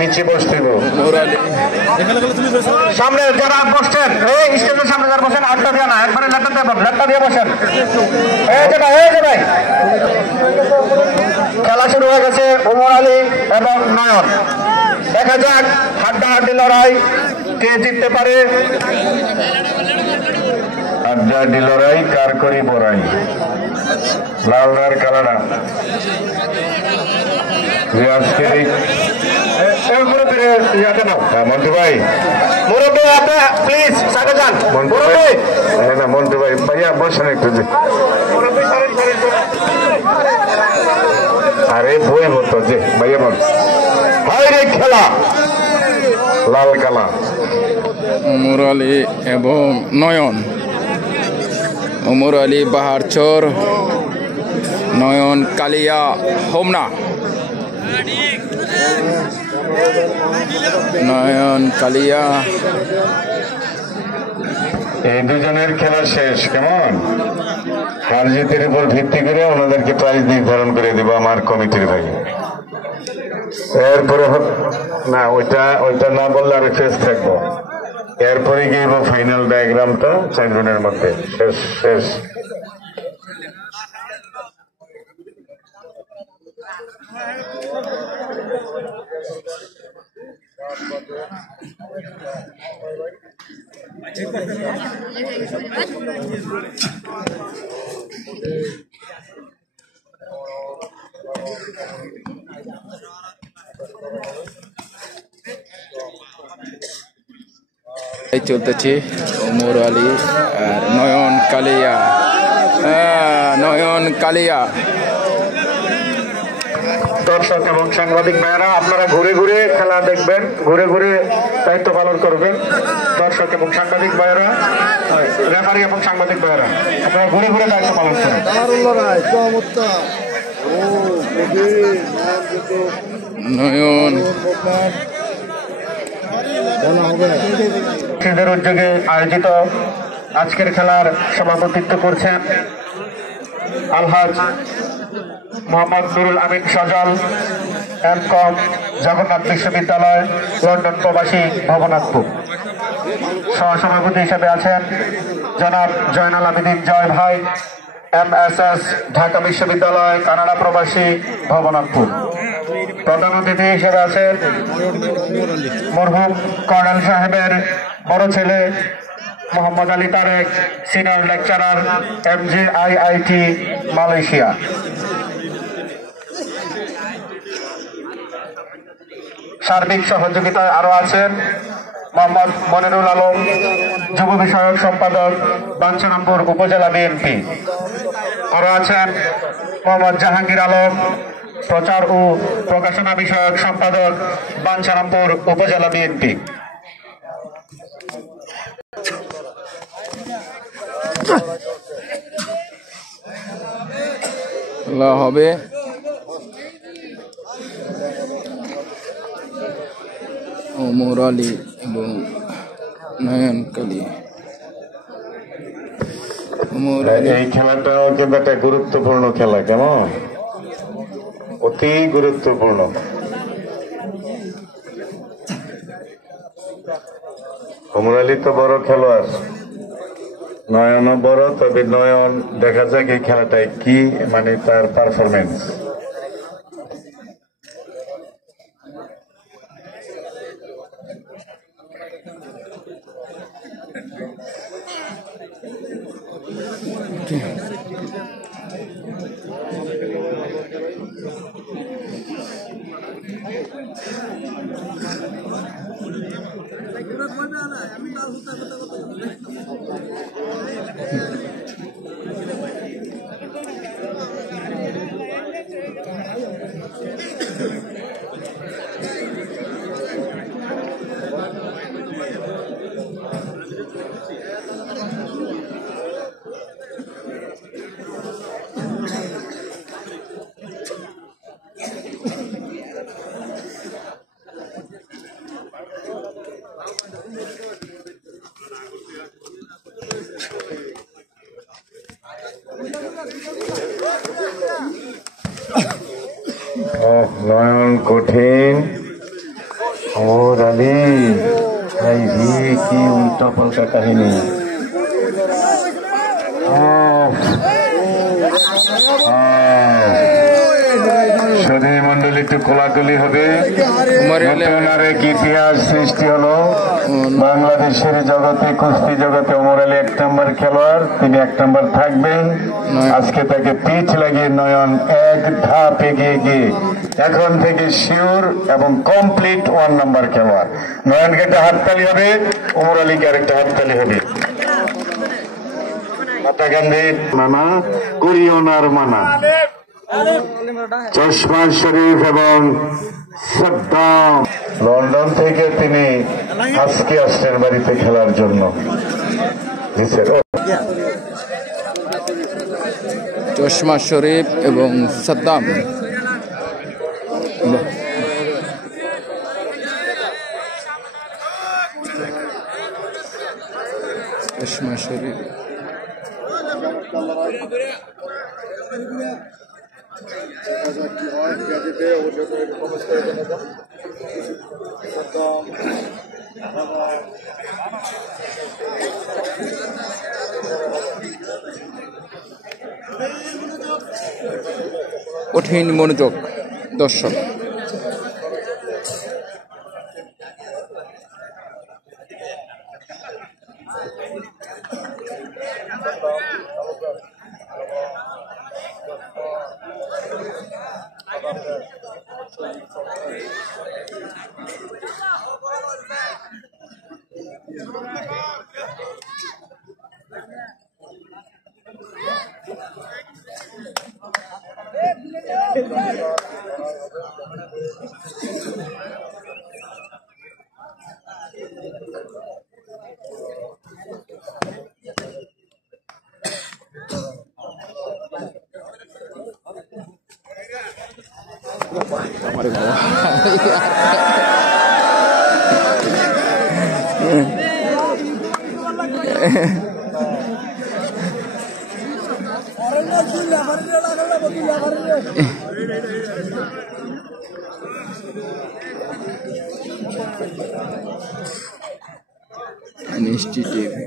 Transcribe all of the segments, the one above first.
নিচে বসতে সামনে যারা বসছেন স্টেজের সামনে যারা বসেন আটটা দিয়ে না একবারে লেটটা দিয়ে বসেন। ভাই খেলা শুরু হয়ে গেছে ওমর আলী এবং নয়ন। দেখা যাক হাড্ডাহাড্ডি লড়াই কে জিততে পারে। হাড্ডাহাড্ডি লড়াই কার করি বড়াই লাল আর কালারা মন্টু ভাই মুরব্বী আপনার প্লিজ সাথে যান। মন্টু ভাই ভাইয়া বসেন একটু। আরে বই হতো যে ভাইয়া বল হাই রে খেলা লাল কালা ওমর আলী এবং নয়ন। ওমর আলী বাহারচর, নয়ন কালিয়া হোমনা। নয়ন কালিয়া এই দুজনের খেলা শেষ। কেমন হার জিতের উপর ভিত্তি করে ওনাদেরকে প্রাইজ নির্ধারণ করে দেবো আমার কমিটির ভাই। এরপরে না ওইটা না বললে আর শেষ থাকবো। এরপরে গিয়ে ফাইনাল ডায়াগ্রামটা চারজনের মধ্যে শেষ শেষ। চলতেছে ওমর আলী আর নয়ন কালিয়া। নয়ন কালিয়া দর্শক এবং সাংবাদিক ভাইয়েরা আপনারা ঘুরে ঘুরে খেলা দেখবেন, ঘুরে ঘুরে দায়িত্ব পালন করবেন। দর্শক এবং সাংবাদিক ভাইয়েরা, রেফারি এবং সাংবাদিক ভাইয়েরা আপনারা ঘুরে ঘুরে দায়িত্ব পালন করেন। নয়ন উদ্যোগে আয়োজিত আজকের খেলার সভাপতিত্ব করছেন আলহাজ মোহাম্মদ নুরুল আমিন সজল, এমকম, জগন্নাথ বিশ্ববিদ্যালয়, লন্ডন প্রবাসী, ভবনাথপুর। সহসভাপতি হিসেবে আছেন জনাব জয়নাল আবেদিন জয় ভাই, MSS, ঢাকা বিশ্ববিদ্যালয়, কানাডা প্রবাসী, ভবনাথপুর। প্রধান অতিথি হিসেবে আছেন মরহুম কর্নেল সাহেবের বড় ছেলে Mohammad Ali Tareq, senior lecturer, MJIIT, Malaysia. সার্বিক সহযোগিতায় আরো আছেন মোহাম্মদ মনিরুল আলম, যুব বিষয়ক সম্পাদক, বাঞ্ছারামপুর উপজেলা বিএনপি। আরো আছেন মোহাম্মদ জাহাঙ্গীর আলম, প্রচার ও প্রকাশনা বিষয়ক সম্পাদক, বাঞ্ছারামপুর উপজেলা বিএনপি। হবে ওমর আলী এবং নয়ন কালিয়া। এই খেলাটাও কিন্তু একটা গুরুত্বপূর্ণ খেলা। কেমন অতি গুরুত্বপূর্ণ। ওমর আলী তো বড় খেলোয়াড়, নয়নও বড়। তবে নয়ন দেখা যাক এই খেলাটায় কি মানে তার পারফরমেন্স। নয়ন কঠিন ওমর আলী ভাই কি উল্টা পাল্টা কাহিনী। সুধী মন্ডলী একটু কোলাকুলি হবে। নতুন আরেক ইতিহাস সৃষ্টি হলো বাংলাদেশের জগতে, কুস্তি জগতে। ওমর আলী 1 নম্বর খেলোয়াড়, তিনি 1 নম্বর থাকবেন। আজকে তাকে পিচ লাগিয়ে নয়ন 1 ধাপ এগিয়ে গিয়ে এখন থেকে শিওর এবং কমপ্লিট 1 নম্বর খেলোয়াড়। নয়নকে একটা হাততালি হবে, ওমর আলীকে আরেকটা হাততালি হবে। মাতা গান্ধী মানা, কুরিওনার মানা, চশমা শরীফ এবং সাদ্দাম। লন্ডন থেকে তিনি আজকে আসছেন বাড়িতে খেলার জন্য। চশমা শরীফ এবং সাদ্দাম। চশমা শরীফ কঠিন মনোযোগ দর্শক। মিষ্টি টিভি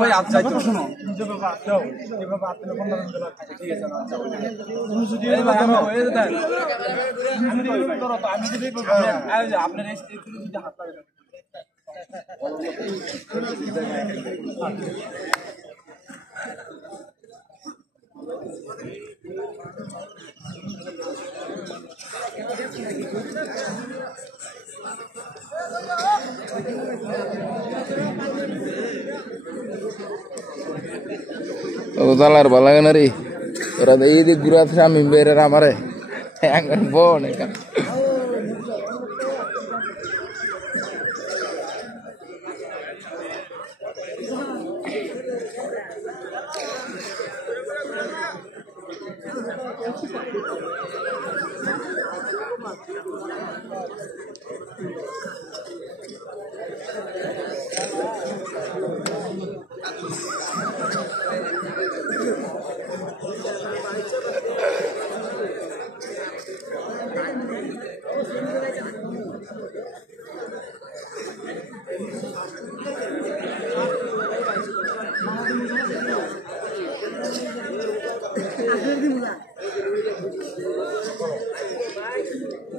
ভাই আজ যাইতে শোনো যেভাবে আসো যেভাবে আসলে 15 মিনিট লাগে ঠিক আছে না তুমি যদি হয়ে যায় আমি যদি করো তো আমি যদি আপনার এই যদি হাত লাগে dalar balaganari ora ini gurat sami bere ramare angan bon kan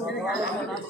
Nah.